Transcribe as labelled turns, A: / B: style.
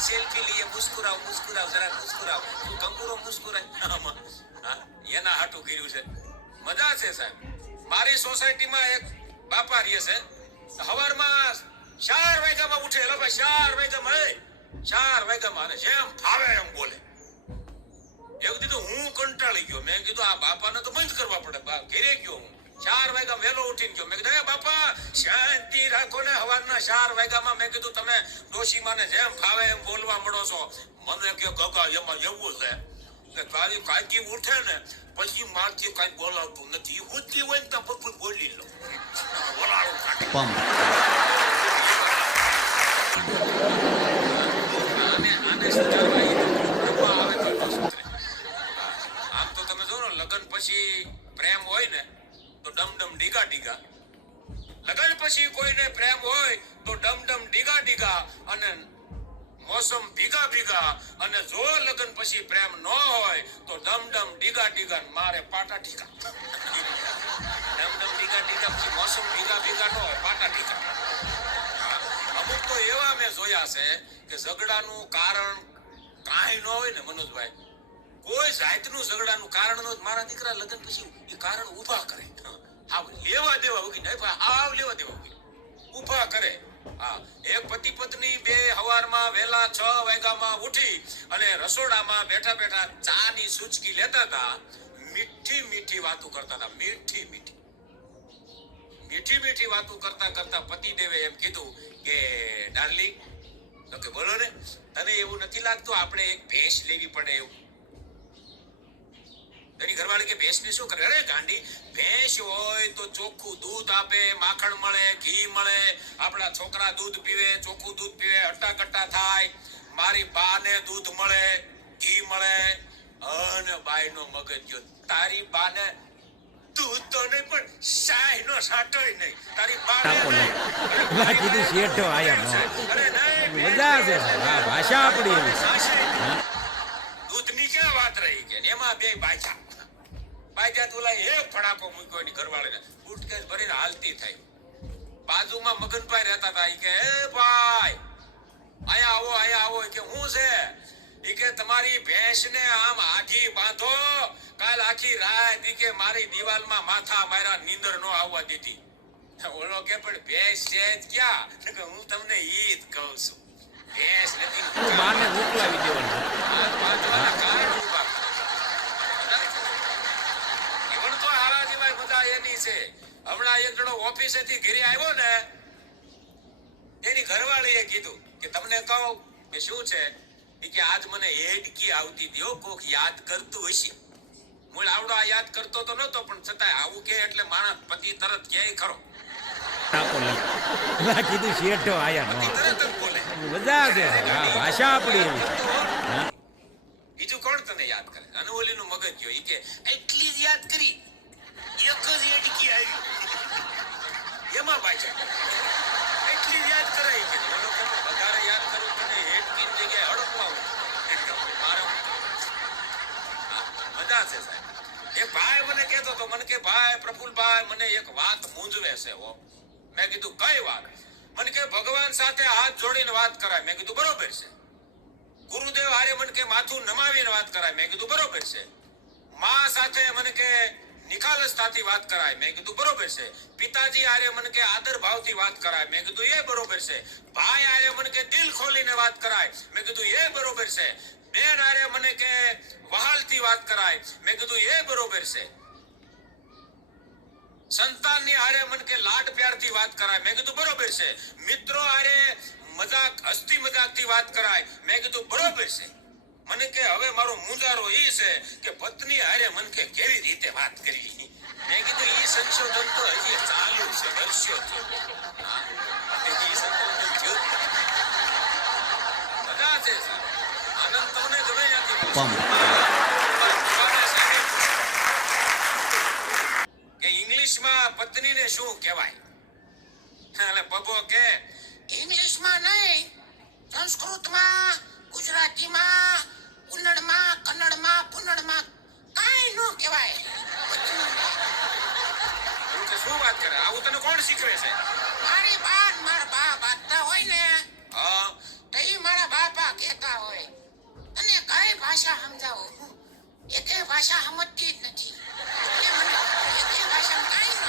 A: Selfie લઈએ મુસ્કુરાવ મુસ્કુરાવ જરા મુસ્કુરાવ તું કંકુરો મુસ્કુરાય એના હાટું કર્યું છે મજા છે સાહેબ મારી સોસાયટીમાં એક બાપા રહે છે સવારમાં ચાર વાગ્યામાં ઉઠે એટલે ભાઈ, ચાર વાગ્યામાં એ ચાર વાગ્યામાં જેમ ફાવે એમ બોલે. એવું કીધું, હું કંટાળી ગયો. મેં કીધું, આ બાપાને તો બંધ કરવા પડે. ઘેરે ગયો હું. ચાર વાગ્યા વહેલો ઉઠીને ગયો. મેં કીધું બાપા શાંતિ રાખો ને. સવારના ચાર વાગ્યામાં મેં કીધું તમે ડોશીમાને જેમ ફાવે એમ બોલવા મળો છો. મને કે ગગા એમાં એવું છે કે તારી કાકી ઉઠે ને પછી મારથી કાંઈ બોલાવતું નથી. ઉઠતી હોય ને તો પગ બોલી લો. બોલાવું આને આને. આમ તો તમે જો ને લગ્ન પછી પ્રેમ હોય ને તો ડમ ડમ ડીગા ડીગા. લગ્ન પછી કોઈને પ્રેમ હોય તો ડમ ડમ ડીગા ડીગા અને મોસમ ભીગા ભીગા અને જો લગન પછી પ્રેમ ન હોય તો ડમ ડમ ડીગા ડીગા મારે પાટા ટીકા ડમ ડમ ડીગા ડીગા પછી મોસમ ભીગા ભીગા ન હોય, પાટા ટીકા અમુક તો એવા મેં જોયા છે કે ઝઘડાનું કારણ કાંઈ ન હોય ને મનોજભાઈ, કોઈ જાતનું ઝઘડાનું કારણ ન મારા દીકરા લગ્ન પછી એ કારણ ઊભા કરે. હાવ લેવા દેવા ઉગી. નહીં, પણ આવ લેવા દેવા ઉગી. ઊભા કરે. હા, એક પતિ પત્ની બે હવારમાં વહેલા છ વાગ્યામાં ઉઠી અને રસોડામાં બેઠા બેઠા ચાની સૂચકી લેતા હતા. મીઠી મીઠી વાતો કરતા હતા. મીઠી મીઠી. મીઠી મીઠી વાતો કરતા કરતા પતિદેવે એમ કીધું કે, ડાર્લિંગ, તો કે બોલો ને, તને એવું નથી લાગતું? આપણે એક ભેંસ લેવી પડે એવું. તેની ઘરવાળી કે ભેંસને શું કરે? અરે ગાંડી ભેંસ હોય તો ચોખ્ખું દૂધ આપે માખણ મળે ઘી મળે આપણા છોકરા દૂધ પીવે ચોખ્ખું દૂધ પીવે અટાકટા થાય મારી બાને દૂધ મળે ઘી મળે અને બાઈનો મગજ ગયો. તારી બાને દૂધ તો નહીં પણ શાય નો સાટોય નહીં. તારી બાને
B: કીધું શેઠો આયા
A: અરે નહીં
B: મજા છે. ભાષા આપણી એવી.
A: દૂધની ક્યાં વાત રહી કે? ને એમાં બે બાજા બાજા તો ઓલા એક ફડાકો મૂક્યો એની ઘરવાળીને. બુટકેસ ભરીને હાલતી થઈ. બાજુમાં મગનભાઈ રહેતા હતા. કે એ ભાઈ આયા આવો આયા આવો. કે હું છે? એ કે તમારી ભેંસને આમ આઘી બાંધો. કાલ આખી રાત એ કે મારી દિવાલમાં માથા માર્યા નીંદર નો આવવા દીધી. ઓલો કે પણ ભેંસ છે ક્યાં? કે હું તમને ઈ જ કહું છું. ભેંસ નથી
B: બાને મોકલાવી દેવાનું
A: હાથ બાંધવાના કારણ ઊભા કરે. ઈવણ તો હારા જેવાય બધા છે. હમણાં એક જણો ઓફિસેથી ઘરે આવ્યો ને એની ઘરવાળીએ કીધું કે તમને કહું કે શું છે? કે આજ મને હેડકી આવતી દ્યો કોક યાદ કરતું હશે. મૂળ આવડો આ યાદ કરતો તો નતો પણ છતાંય આવું કે એટલે માણસ પતિ તરત ક્યાંય ખરો.
B: કીધું શેઠો આયા
A: પતિ તરત જ બોલે.
B: મજા છે ભાષા આપણી
A: બીજું કોણ તને યાદ કરે? અને ઓલીનું મગજ ગયો. એ કે એટલી જ યાદ કરી. એમાં પાછા એટલી યાદ કરાઈ કે કે વધારે યાદ કરું તને હેડકી જગ્યાએ હડકવા મારા મજા છે સાહેબ. એ ભાઈ મને કહેતો તો મને કે ભાઈ પ્રફુલભાઈ, મને એક વાત મૂંઝવે છે હો. મેં કીધું, કઈ વાત? મને કે, ભગવાન સાથે હાથ જોડીને વાત કરાય. મેં કીધું, બરોબર છે. ગુરુદેવ હારે મને કે, માથું નમાવીને વાત કરાય. મેં કીધું, બરોબર છે. માં સાથે મને કે નિખાલસતાથી વાત કરાય. મેં કીધું, બરોબર છે. પિતાજી હારે મને કે આદર ભાવથી વાત કરાય. મેં કીધું, એ બરોબર છે. ભાઈ હારે મને કે દિલ ખોલીને વાત કરાય. મેં કીધું, એ બરોબર છે. બેન હારે મને કે વહાલથી વાત કરાય. મેં કીધું, એ બરોબર છે. સંતાનની હારે મન કે લાડ પ્યારથી વાત કરાય. મેં કીધું, બરોબર છે. મિત્રો હારે મજાક, હસ્તી મજાકથી વાત કરાય. મેં કીધું, બરોબર છે. મને કે હવે મારો મુંજારો ઈ છે કે પત્ની હારે મન કે કેવી રીતે વાત કરી મેં કીધું ઈ સંશોધન તો હજી ચાલુ છે વર્ષોથી હા, સંશોધન થયું. બધા છે આનંદ તમને ગમે ત્યાંથી કે ઇંગ્લિશમાં પત્નીને શું કહેવાય? એટલે પપ્પો કે
C: ઇંગ્લિશમાં નહીં સંસ્કૃતમાં ગુજરાતીમાં કન્નડમાં કન્નડમાં પુન્નડમાં કાઈ નો કહેવાય.
A: શું વાત કરે? આવું તને કોણ શીખવે છે?
C: મારી બાન મારા બા બાંધતા હોય ને.
A: હા.